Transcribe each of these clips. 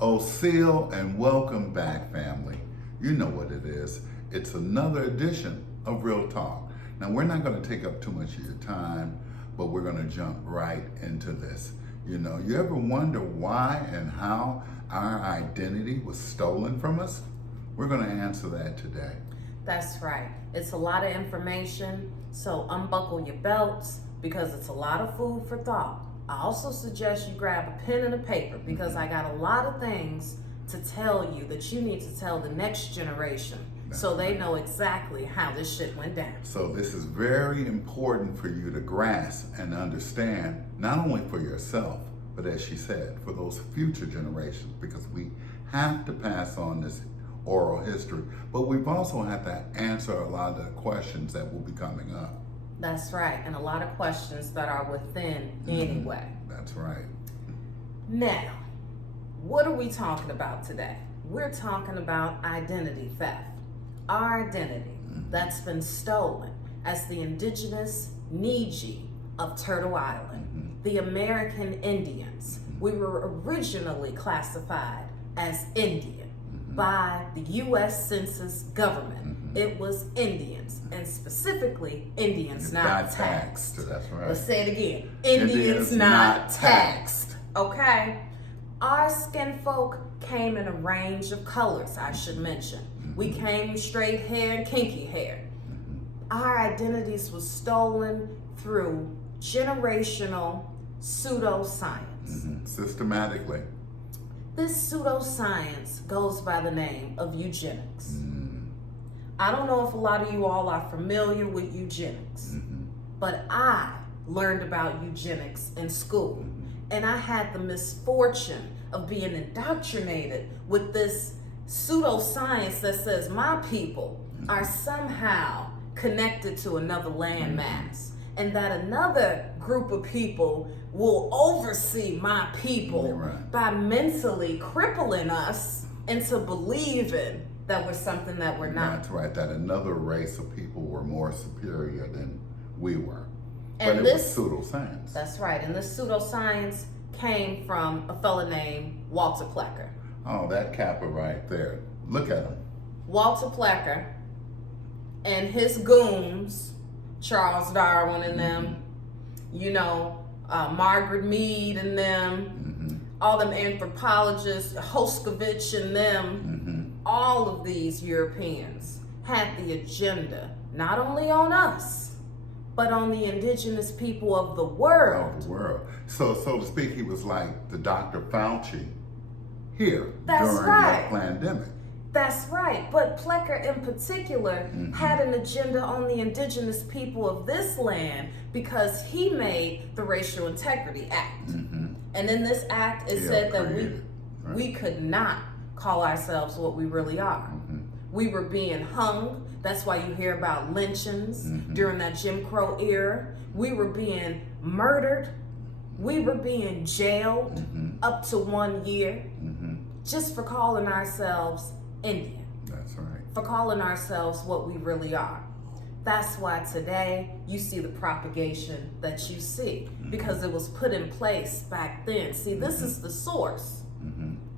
Oh, Seal, and welcome back, family. You know what it is. It's another edition of Real Talk. Now, we're not going to take up too much of your time, but we're going to jump right into this. You know, you ever wonder why and how our identity was stolen from us? We're going to answer that today. That's right. It's a lot of information, so unbuckle your belts because it's a lot of food for thought. I also suggest you grab a pen and a paper because I got a lot of things to tell you that you need to tell the next generation so they know exactly how this shit went down. So this is very important for you to grasp and understand, not only for yourself, but as she said, for those future generations, because we have to pass on this oral history, but we've also had to answer a lot of the questions that will be coming up. That's right, and a lot of questions that are within anyway. That's right. Now, what are we talking about today? We're talking about identity theft. Our identity that's been stolen as the indigenous Niiji of Turtle Island, the American Indians. We were originally classified as Indian by the U.S. Census government. It was Indians, and specifically Indians not taxed. That's right. Let's say it again. Indians not taxed. Okay? Our skin folk came in a range of colors, I should mention. We came straight hair and kinky hair. Our identities was stolen through generational pseudoscience. Systematically. This pseudoscience goes by the name of eugenics. I don't know if a lot of you all are familiar with eugenics, but I learned about eugenics in school, and I had the misfortune of being indoctrinated with this pseudoscience that says my people are somehow connected to another landmass, and that another group of people will oversee my people by mentally crippling us into believing that we're something that we're not. That's right, that another race of people were more superior than we were. And but this it was pseudoscience. That's right, and this pseudoscience came from a fella named Walter Plecker. Oh, that capper right there. Look at him. Walter Plecker and his goons, Charles Darwin and them, Margaret Mead and them, all them anthropologists, Hoskovich and them, all of these Europeans had the agenda, not only on us, but on the indigenous people of the world. Of the world. So to speak, he was like the Dr. Fauci here That's during right. that pandemic. That's right, but Plecker in particular had an agenda on the indigenous people of this land because he made the Racial Integrity Act. And in this act, it said that we could not call ourselves what we really are. We were being hung. That's why you hear about lynchings during that Jim Crow era. We were being murdered. We were being jailed up to 1 year just for calling ourselves Indian. That's right. For calling ourselves what we really are. That's why today you see the propagation that you see because it was put in place back then. See, this is the source.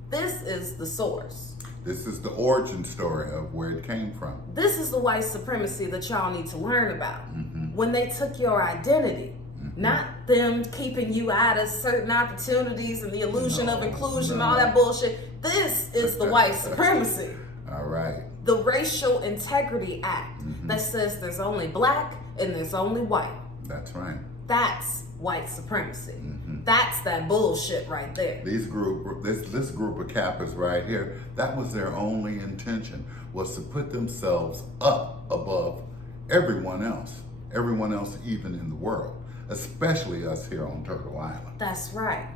This is the source. This is the origin story of where it came from. This is the white supremacy that y'all need to learn about. When they took your identity, not them keeping you out of certain opportunities and the illusion of inclusion, all that bullshit. This is the white supremacy. All right. The Racial Integrity Act that says there's only black and there's only white. That's right. That's white supremacy. That's that bullshit right there. This group of cappers right here, that was their only intention, was to put themselves up above everyone else even in the world, especially us here on Turtle Island. That's right.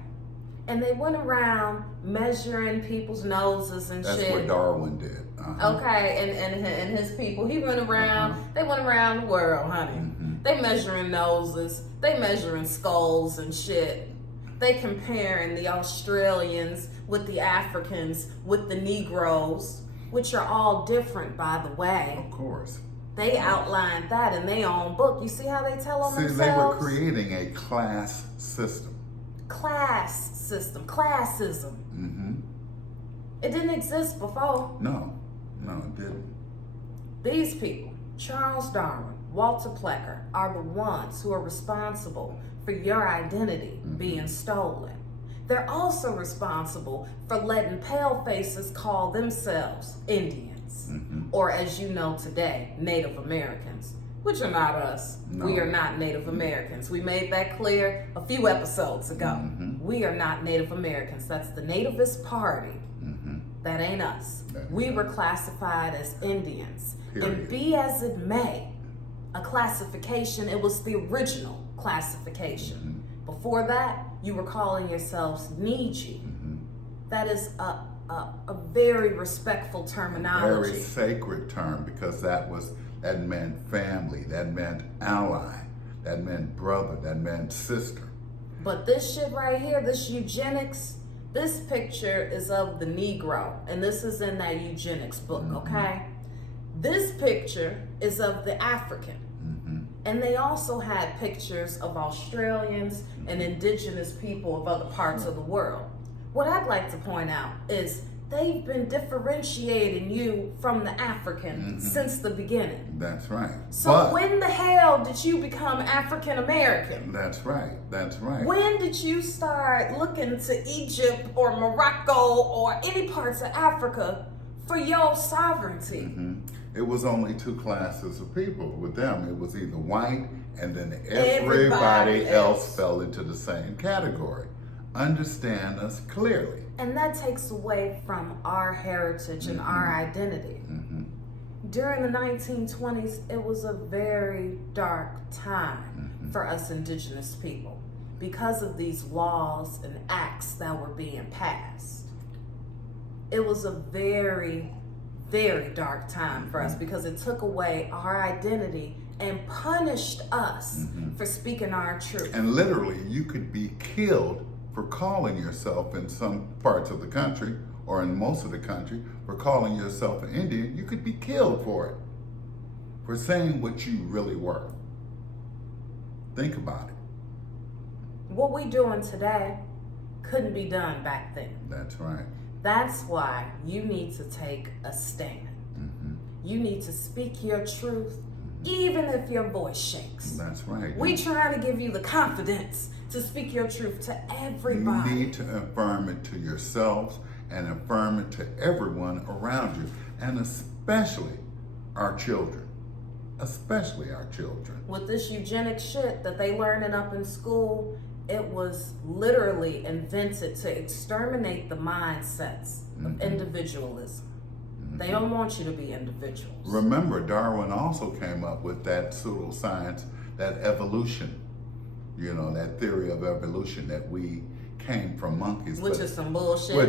And they went around measuring people's noses and That's shit. what Darwin did. Okay, and his people, he went around, they went around the world, honey. They measuring noses, they measuring skulls and shit. They comparing the Australians with the Africans, with the Negroes, which are all different, by the way. Of course. They outlined that in their own book. You see how they tell on themselves? They were creating a class system. Class system, classism. It didn't exist before. No, it didn't. These people, Charles Darwin, Walter Plecker, are the ones who are responsible for your identity being stolen. They're also responsible for letting pale faces call themselves Indians, or as you know today, Native Americans, which are not us. No. We are not Native Americans. We made that clear a few episodes ago. We are not Native Americans. That's the nativist party. That ain't us. We were classified as Indians. Period. And be as it may, a classification, it was the original classification. Before that, you were calling yourselves Niiji. That is a very respectful terminology. Very sacred term, because that meant family, that meant ally, that meant brother, that meant sister. But this shit right here, this eugenics, this picture is of the Negro, and this is in that eugenics book, okay? This picture is of the African. And they also had pictures of Australians and indigenous people of other parts of the world. What I'd like to point out is they've been differentiating you from the African since the beginning. That's right. So when the hell did you become African American? That's right. When did you start looking to Egypt or Morocco or any parts of Africa for your sovereignty? It was only two classes of people. With them, it was either white, and then everybody else fell into the same category. Understand us clearly. And that takes away from our heritage and our identity. During the 1920s, it was a very dark time for us indigenous people because of these laws and acts that were being passed. It was a very, very dark time for us because it took away our identity and punished us for speaking our truth. And literally, you could be killed for calling yourself, in some parts of the country, or in most of the country, for calling yourself an Indian. You could be killed for it, for saying what you really were. Think about it. What we doing today couldn't be done back then. That's right. That's why you need to take a stand. You need to speak your truth, even if your voice shakes. That's right. We trying to give you the confidence to speak your truth to everybody. You need to affirm it to yourselves and affirm it to everyone around you, and especially our children. Especially our children. With this eugenic shit that they learning up in school, it was literally invented to exterminate the mindsets of individualism. They don't want you to be individuals. Remember, Darwin also came up with that pseudoscience, that evolution, that theory of evolution, that we came from monkeys. Which is some bullshit. We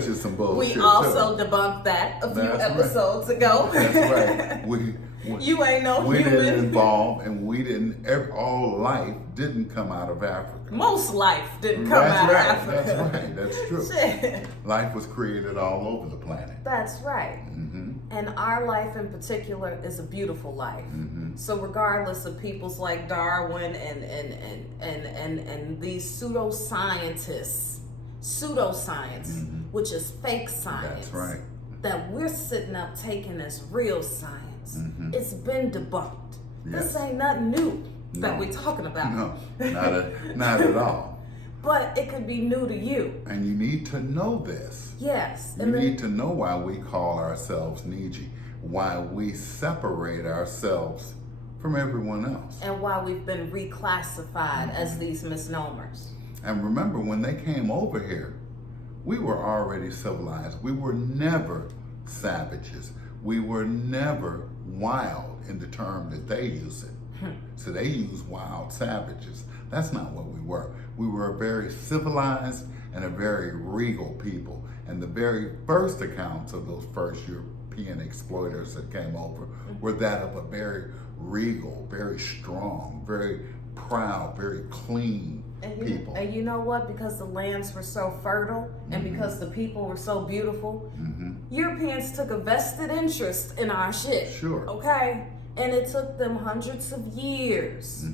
also debunked that a few episodes ago. That's right. You ain't no we human. We didn't evolve, and all life didn't come out of Africa. Most life didn't come out of Africa. That's right. That's true. Shit. Life was created all over the planet. That's right. And our life in particular is a beautiful life. So regardless of peoples like Darwin and these pseudoscience, which is fake science. That's right. That we're sitting up taking as real science. It's been debunked. Yes. This ain't nothing new that we're talking about. No, not at all. But it could be new to you. And you need to know this. Yes. You need to know why we call ourselves Niiji, why we separate ourselves from everyone else. And why we've been reclassified as these misnomers. And remember, when they came over here, we were already civilized. We were never savages. We were never wild in the term that they use it. So they use wild savages. That's not what we were. We were a very civilized and a very regal people. And the very first accounts of those first European exploiters that came over were that of a very regal, very strong, very proud, very clean people. And you know what? Because the lands were so fertile and because the people were so beautiful, Europeans took a vested interest in our shit. Sure. Okay? And it took them hundreds of years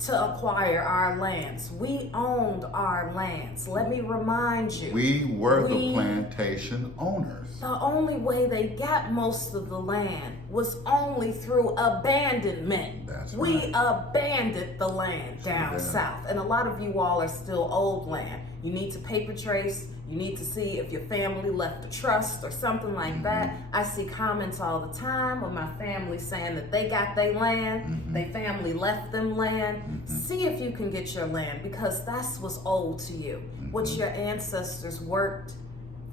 to acquire our lands. We owned our lands. Let me remind you. We were the plantation owners. The only way they got most of the land was only through abandonment. That's We right. abandoned the land down did. south. And a lot of you all are still old land. You need to paper trace. You need to see if your family left a trust or something like that. I see comments all the time of my family saying that they got their land, their family left them land. See if you can get your land, because that's what's owed to you. What your ancestors worked,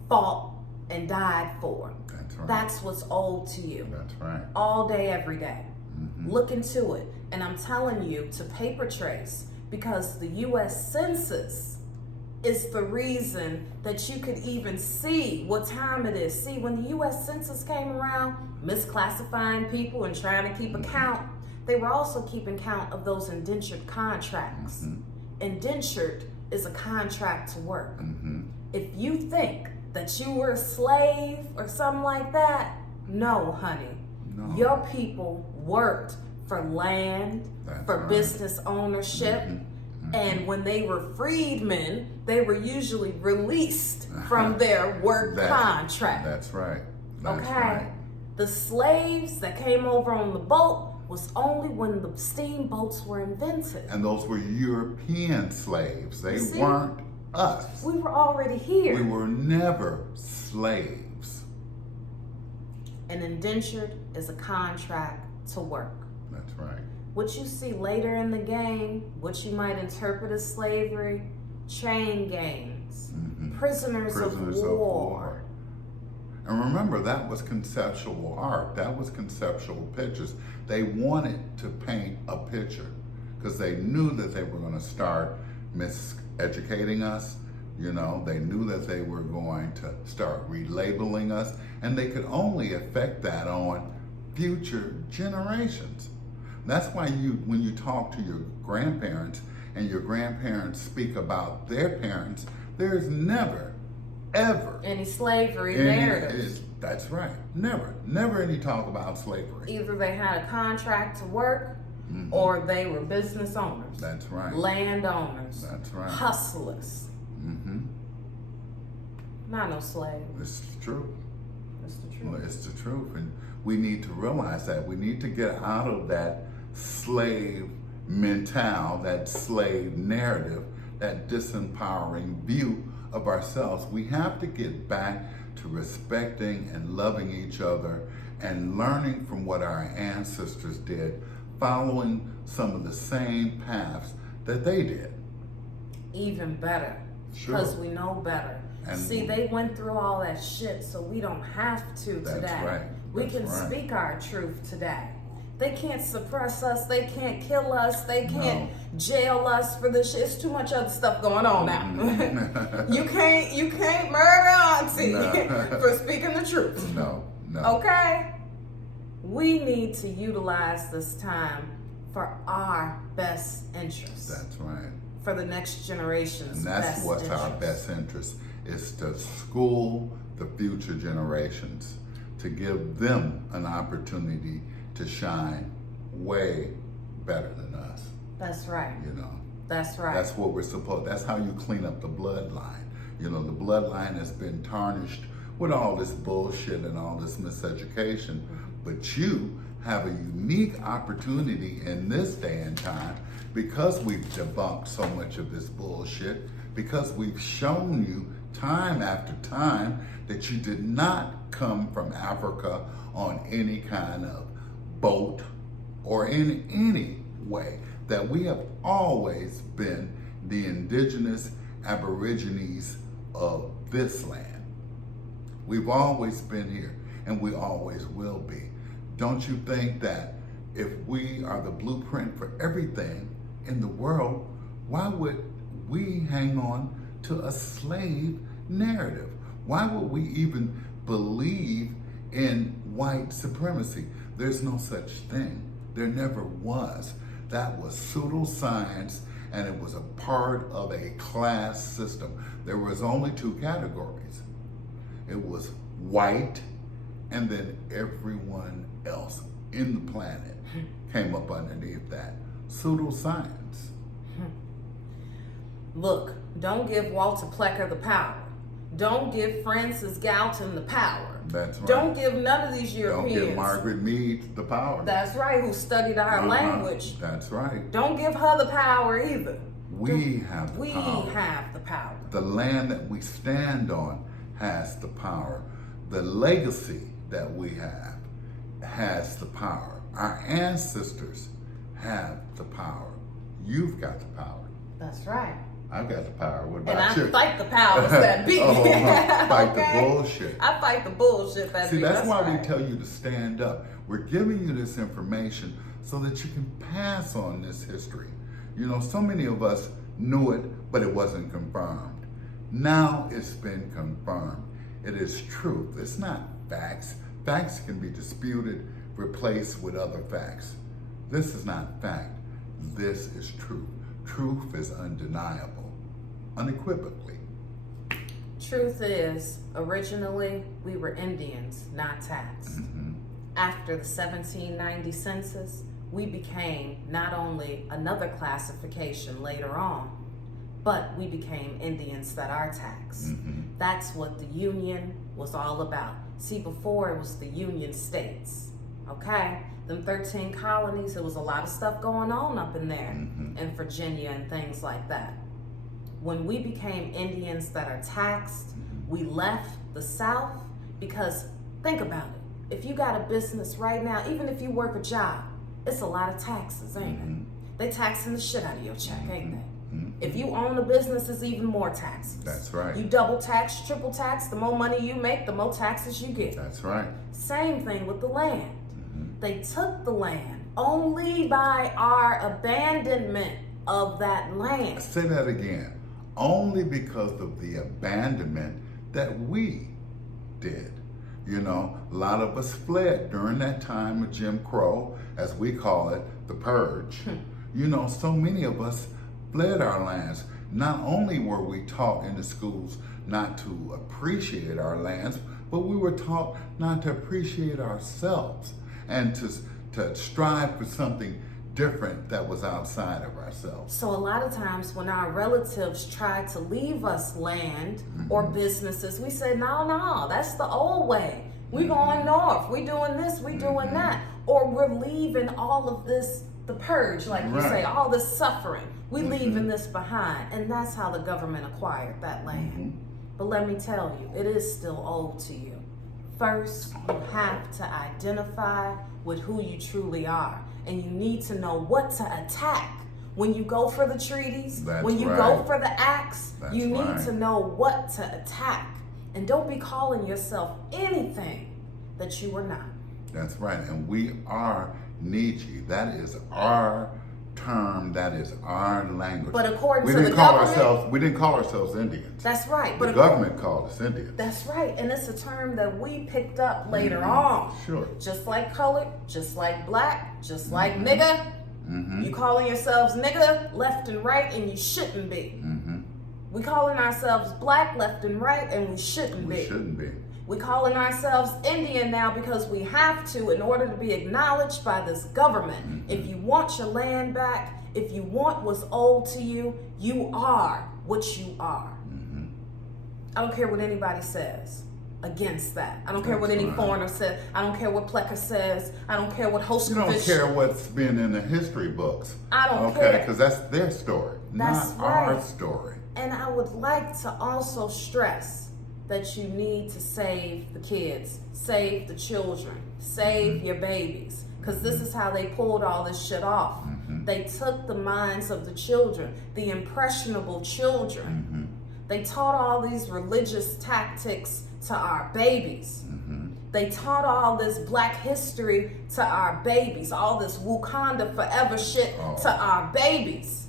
fought, and died for. That's right. That's what's owed to you. That's right. All day, every day. Look into it. And I'm telling you to paper trace, because the U.S. Census is the reason that you could even see what time it is. See, when the U.S. Census came around, misclassifying people and trying to keep a count, they were also keeping count of those indentured contracts. Indentured is a contract to work. If you think that you were a slave or something like that, no, honey. No. Your people worked for land, That's for right. business ownership. And when they were freedmen, they were usually released from their work contract. That's right. That's Okay? right. The slaves that came over on the boat was only when the steamboats were invented. And those were European slaves. They See? weren't us. We were already here. We were never slaves. An indentured is a contract to work. That's right. What you see later in the game, what you might interpret as slavery, chain gangs, prisoners of war. And remember, that was conceptual art. That was conceptual pictures. They wanted to paint a picture because they knew that they were going to start miseducating us. You know, they knew that they were going to start relabeling us, and they could only affect that on future generations. That's why when you talk to your grandparents and your grandparents speak about their parents, there's never, ever Any slavery narratives. That's right. Never any talk about slavery. Either they had a contract to work or they were business owners. That's right. Landowners. That's right. Hustlers. Not no slave. It's true. It's the truth. Well, it's the truth, and we need to realize that. We need to get out of that slave mental, that slave narrative, that disempowering view of ourselves. We have to get back to respecting and loving each other and learning from what our ancestors did, following some of the same paths that they did. Even better. Sure. Because we know better. And see, they went through all that shit, so we don't have to That's today. right. We That's can right. speak our truth today. They can't suppress us. They can't kill us. They can't jail us for this shit. It's too much other stuff going on now. You can't murder Auntie for speaking the truth. No. Okay? We need to utilize this time for our best interests. That's right. For the next generation's And that's best what's interests. our best interest, is to school the future generations, to give them an opportunity to shine way better than us. That's right. You know, That's right. that's what we're supposed, that's how you clean up the bloodline. You know, the bloodline has been tarnished with all this bullshit and all this miseducation, but you have a unique opportunity in this day and time, because we've debunked so much of this bullshit, because we've shown you time after time that you did not come from Africa on any kind of boat or in any way, that we have always been the indigenous aborigines of this land. We've always been here, and we always will be. Don't you think that if we are the blueprint for everything in the world, why would we hang on to a slave narrative? Why would we even believe in white supremacy? There's no such thing. There never was. That was pseudoscience, and it was a part of a class system. There was only two categories. It was white, and then everyone else in the planet came up underneath that. pseudoscience. Look, don't give Walter Plecker the power. Don't give Francis Galton the power. That's right. Don't give none of these Europeans. Don't give Margaret Mead the power. That's right, who studied our language. That's right. Don't give her the power either. We have the power. We have the power. The land that we stand on has the power. The legacy that we have has the power. Our ancestors have the power. You've got the power. That's right. I've got the power. What about and you? I fight the powers that be. Fight Okay? the bullshit. I fight the bullshit that See, be. that's why right. we tell you to stand up. We're giving you this information so that you can pass on this history. You know, so many of us knew it, but it wasn't confirmed. Now it's been confirmed. It is truth. It's not facts. Facts can be disputed, replaced with other facts. This is not fact. This is truth. Truth is undeniable, unequivocally. Truth is, originally, we were Indians, not taxed. Mm-hmm. After the 1790 census, we became not only another classification later on, but we became Indians that are taxed. Mm-hmm. That's what the Union was all about. See, before it was the Union States, okay? Them 13 colonies, there was a lot of stuff going on up in there, Mm-hmm. in Virginia and things like that. When we became Indians that are taxed, we left the South because, think about it. If you got a business right now, even if you work a job, it's a lot of taxes, ain't Mm-hmm. it? They taxing the shit out of your check, ain't they? Mm-hmm. If you own a business, it's even more taxes. That's right. You double tax, triple tax, the more money you make, the more taxes you get. That's right. Same thing with the land. Mm-hmm. They took the land only by our abandonment of that land. Say that again. Only because of the abandonment that we did. You know, a lot of us fled during that time of Jim Crow, as we call it, the purge. You know, so many of us fled our lands. Not only were we taught in the schools not to appreciate our lands, but we were taught not to appreciate ourselves and to strive for something different that was outside of ourselves. So a lot of times when our relatives try to leave us land or businesses, we say, no, that's the old way. We going north, we doing this, we doing that. Or we're leaving all of this, the purge, like you say, all this suffering. We leaving this behind. And that's how the government acquired that land. But let me tell you, it is still owed to you. First, you have to identify with who you truly are. And you need to know what to attack. When you go for the treaties, when you go for the acts, you need to know what to attack. And don't be calling yourself anything that you are not. That's right. And we are Niiji. That is our term. That is our language. But according to the government, we didn't call ourselves Indians. That's right. The government called us Indians. That's right. And it's a term that we picked up later on. Sure. Just like colored, just like black, just like nigga. You calling yourselves nigga left and right, and you shouldn't be. We calling ourselves black left and right, and we shouldn't be. We shouldn't be. We calling ourselves Indian now because we have to in order to be acknowledged by this government. If you want your land back, if you want what's owed to you, you are what you are. I don't care what anybody says against that. I don't care what any foreigner says. I don't care what Plecker says. I don't care what Hoskovich. You don't care what's been in the history books. I don't care. Okay, because that's their story, That's not our right. story. And I would like to also stress that you need to save the kids, save the children, save your babies, because this is how they pulled all this shit off. They took the minds of the children, the impressionable children. They taught all these religious tactics to our babies. They taught all this black history to our babies, all this Wakanda forever shit to our babies,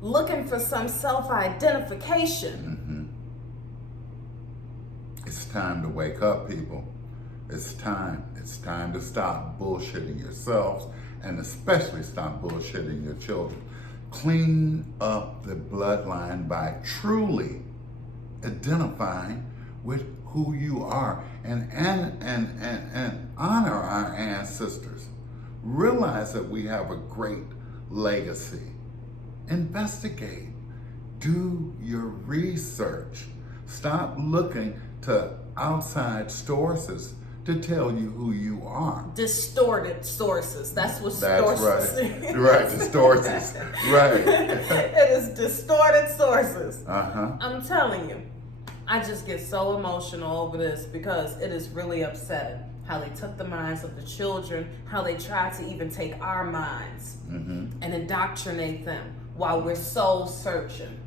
looking for some self-identification. It's time to wake up, people. It's time. It's time to stop bullshitting yourselves and especially stop bullshitting your children. Clean up the bloodline by truly identifying with who you are and honor our ancestors. Realize that we have a great legacy. Investigate. Do your research. Stop looking to outside sources to tell you who you are. Distorted sources. That's what That's sources right. Right, distorted. Right. It is distorted sources. Uh-huh. I'm telling you, I just get so emotional over this because it is really upsetting how they took the minds of the children, how they tried to even take our minds and indoctrinate them while we're soul searching.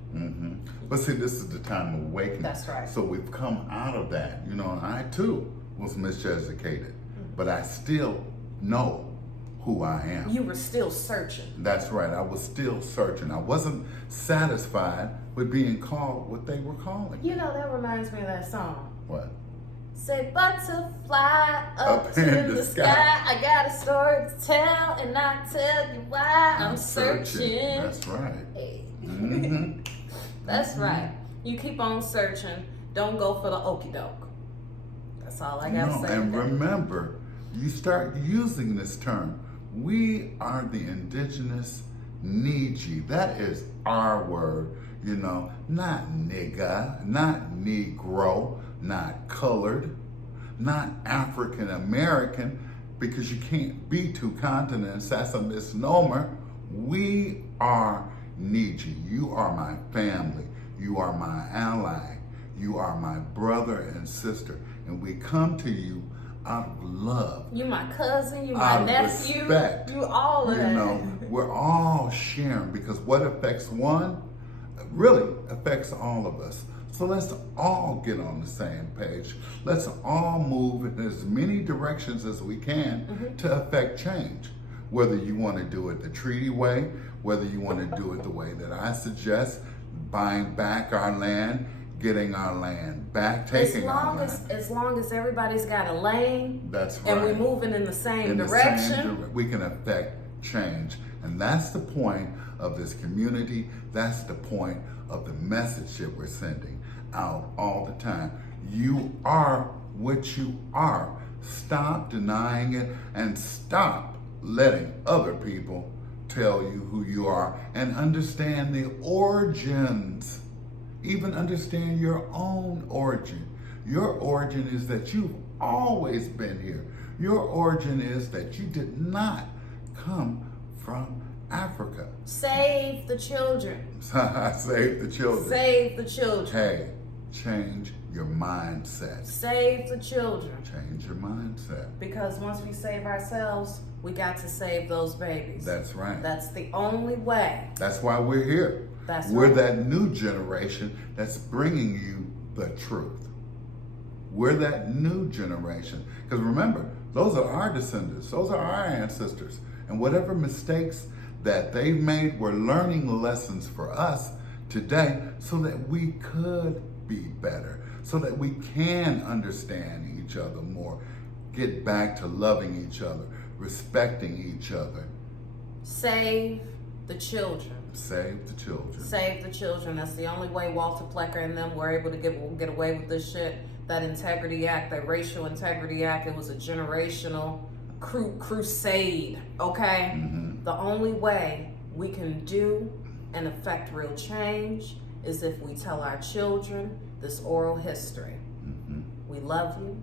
But see, this is the time of awakening. That's right. So we've come out of that. You know, I too was miseducated, but I still know who I am. You were still searching. That's right. I was still searching. I wasn't satisfied with being called what they were calling. You know, that reminds me of that song. What? Say, butterfly up to the sky. I got a story to tell, and I tell you why I'm searching. That's right. Hey. Mm-hmm. That's right. You keep on searching. Don't go for the okie doke. That's all I gotta say. And remember, you start using this term. We are the indigenous Niiji. That is our word, you know, not nigga, not Negro, not colored, not African American, because you can't be two continents. That's a misnomer. We are Niiji. You are my family. You are my ally. You are my brother and sister. And we come to you out of love. You my cousin, you my nephew, respect. you all of that. You know, we're all sharing, because what affects one really affects all of us. So let's all get on the same page. Let's all move in as many directions as we can to affect change. Whether you want to do it the treaty way, whether you want to do it the way that I suggest, buying back our land, getting our land back, taking our land. As long as everybody's got a lane, that's right, and we're moving in the same in direction, we can affect change. And that's the point of this community. That's the point of the message that we're sending out all the time. You are what you are. Stop denying it and stop letting other people tell you who you are, and understand the origins. Even understand your own origin. Your origin is that you've always been here. Your origin is that you did not come from Africa. Save the children. Save the children. Save the children. Hey, change your mindset. Save the children. Change your mindset. Because once we save ourselves, we got to save those babies. That's right. That's the only way. That's why we're here. We're that new generation that's bringing you the truth. We're that new generation. Because remember, those are our descendants. Those are our ancestors. And whatever mistakes that they've made, we're learning lessons for us today so that we could be better, so that we can understand each other more, get back to loving each other, respecting each other. Save the children. Save the children. Save the children. That's the only way Walter Plecker and them were able to get away with this shit. That Integrity Act, that Racial Integrity Act, it was a generational crusade, okay? The only way we can do and affect real change is if we tell our children this oral history. We love you.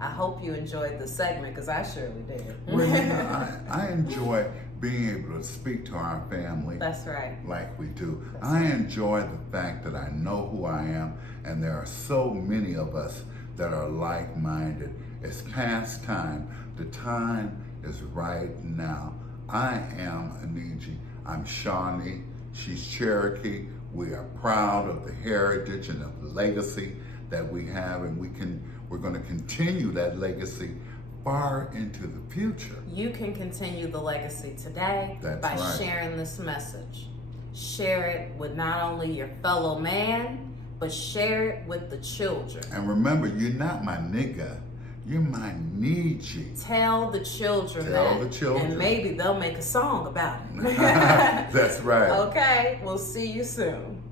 I hope you enjoyed the segment, because I surely did. Well, you know, I enjoy being able to speak to our family. That's right. Like we do. I enjoy the fact that I know who I am, and there are so many of us that are like-minded. It's past time. The time is right now. I am a Niiji. I'm Shawnee. She's Cherokee. We are proud of the heritage and of the legacy that we have, and we're going to continue that legacy far into the future. You can continue the legacy today by sharing this message. Share it with not only your fellow man, but share it with the children. And remember, you're not my nigga. You're my Niiji. Tell the children Tell the children. And maybe they'll make a song about it. That's right. Okay, we'll see you soon.